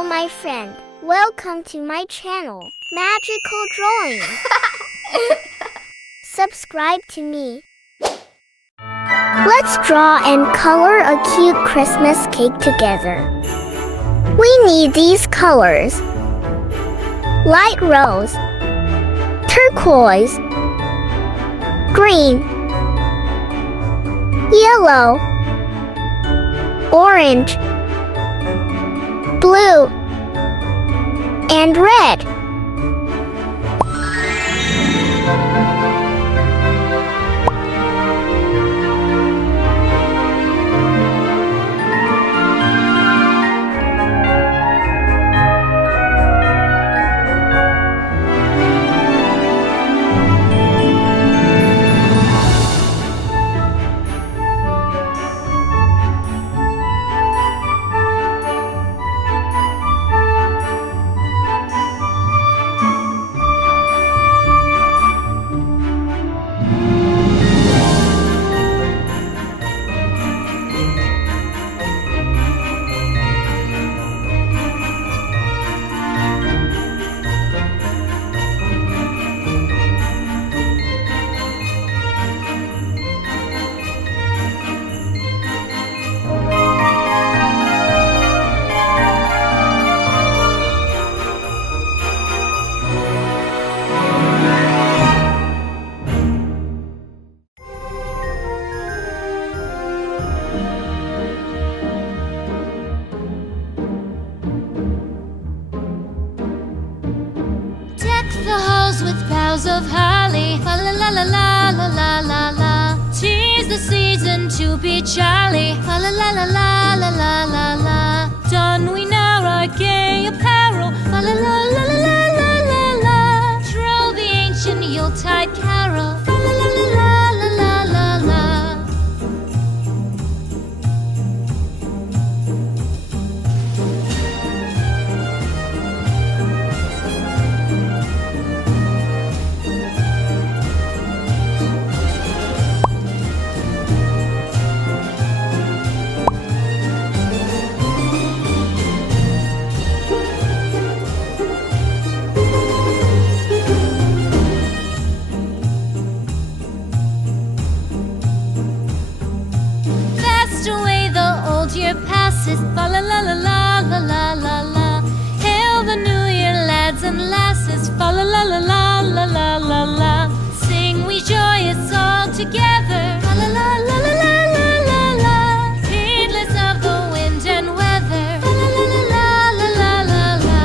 Hello, my friend. Welcome to my channel, Magical Drawing. Subscribe to me. Let's draw and color a cute Christmas cake together. We need these colors: light rose, turquoise, green, yellow, orange, blue, and red. The halls with boughs of holly, fa la la la la la la la la. 'Tis the season to be jolly, fa la la la la la la la la. Don we now our gay apparel, fa la la la la la la la la. Troll the ancient Yuletide carol, fa la la la la la la la la. Away the old year passes, fa la la la la la la la la. Hail the new year, lads and lasses, fa la la la la la la la la. Sing we joyous all together, fa la la la la la la la la. Heedless of the wind and weather, fa la la la la la la la la.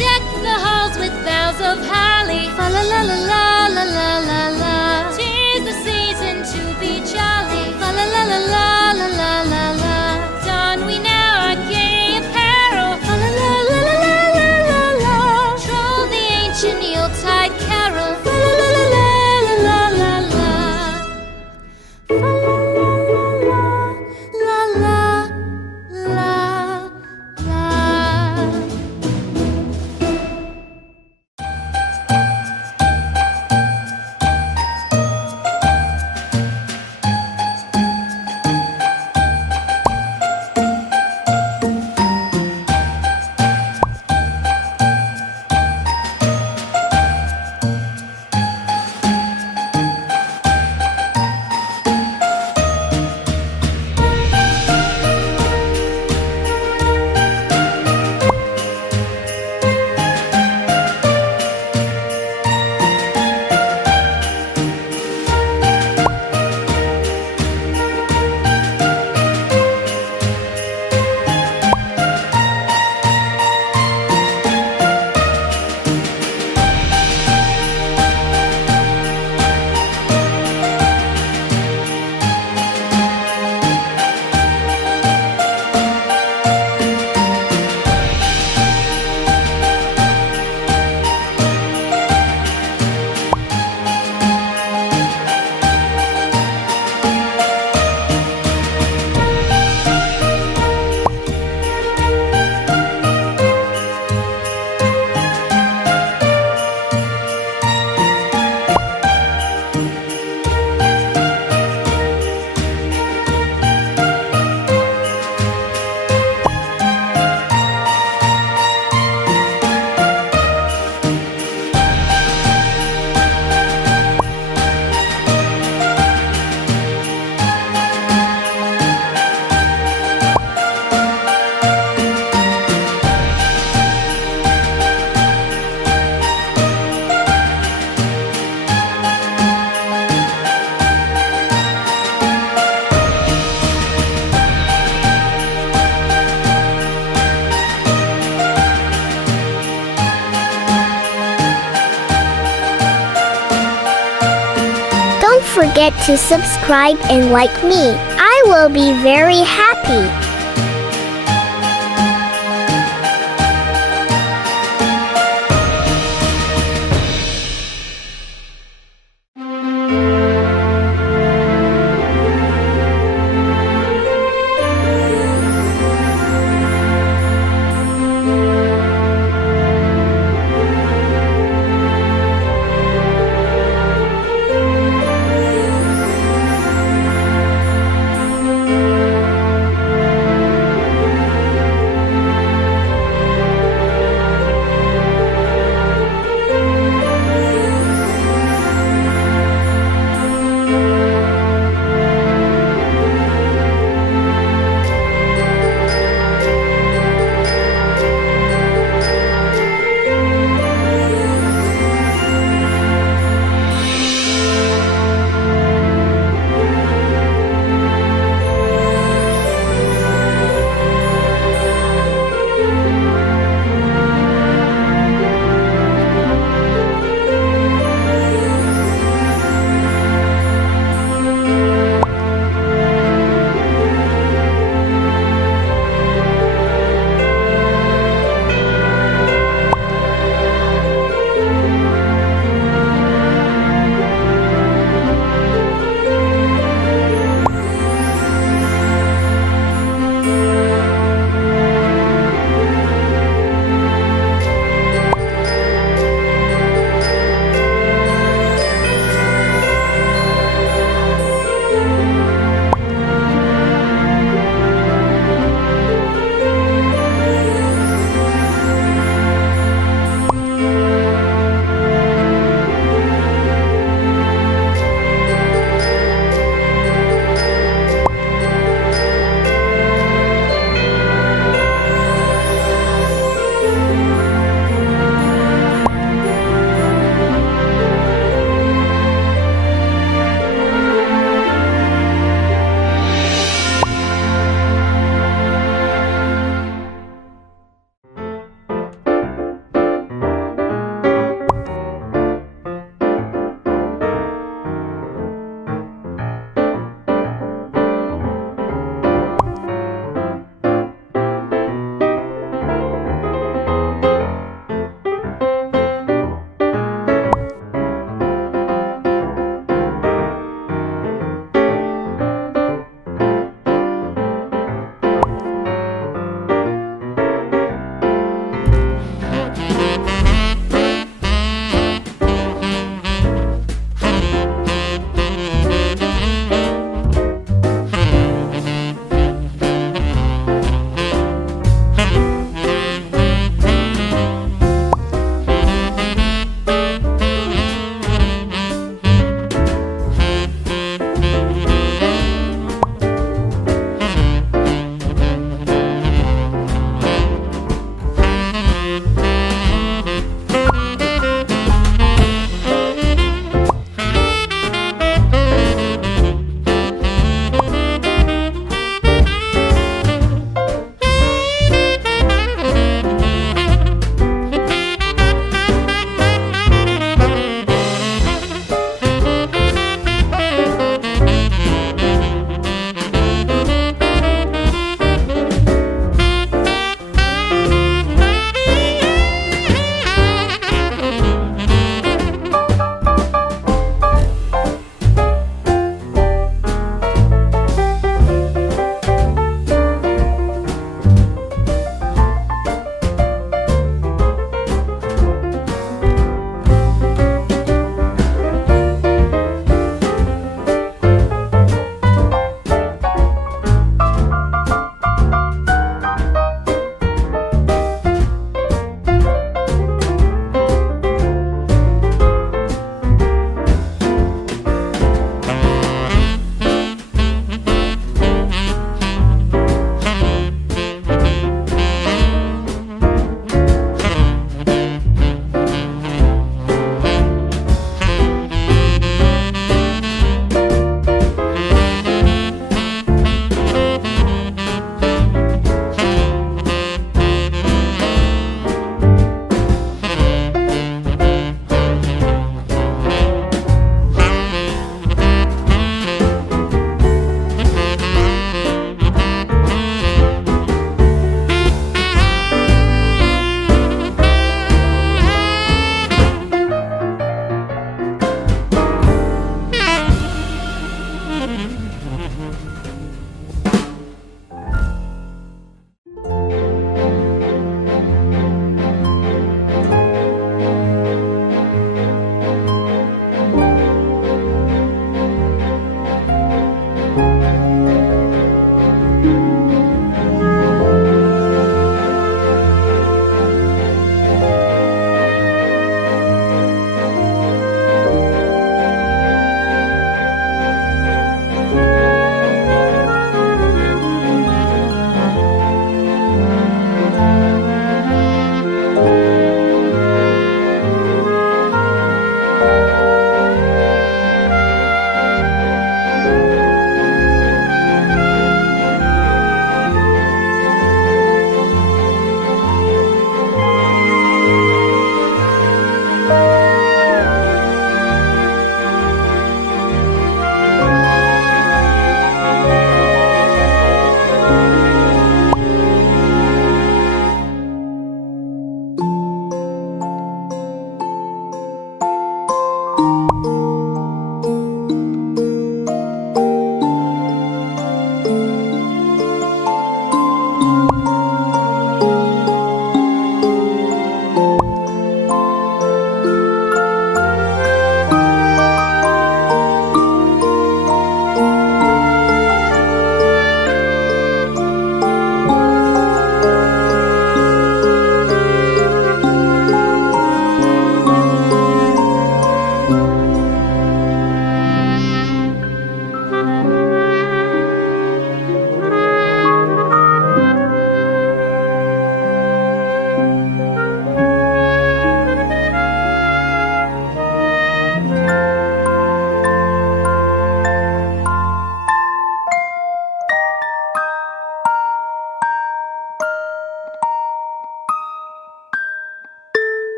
Deck the halls with boughs of holly, fa la la la la la la la la. 'Tis the season to be jolly, fa la la la la la la la la. Don we now our gay apparel, fa la la la la la la la la. Troll the ancient Yuletide carol, fa la la la la la la la la. Fa la la la la la la. forget to subscribe and like me. I will be very happy.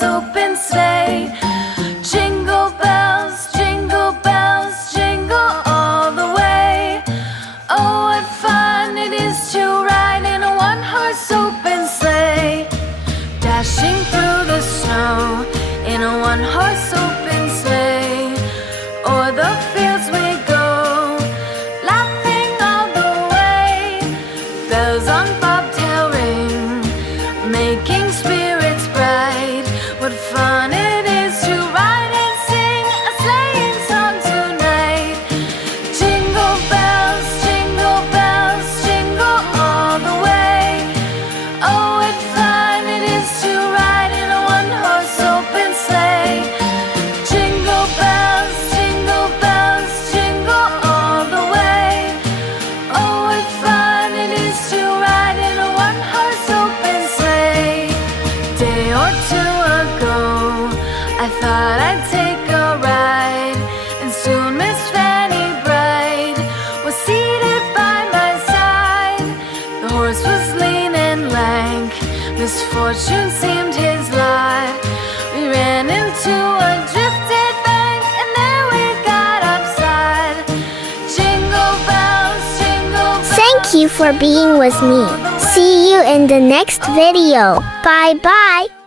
one-horse open sleigh. Jingle bells, jingle all the way. Oh, what fun it is to ride in a one-horse open sleigh. Dashing through the snow in a one-horse open sleigh. O'er the fields we go, laughing all the way. Bells on bobtail ring, making spirits bright. What fun it is to ride and sing a sleighing song tonight. Jingle bells, jingle all the way. Oh, what fun it is to ride in a one-horse open sleigh. Jingle bells, jingle all the way. Oh, what fun it is to ride in a one-horse open sleigh. Day or two ago, I thought I'd take a ride, and soon Miss Fanny Bright was seated by my side. The horse was lean and lank, misfortune seemed his lot. We ran into a drifted bank, and there we got upside. Jingle bells, Thank you for being with me. See you in the next video. Bye bye.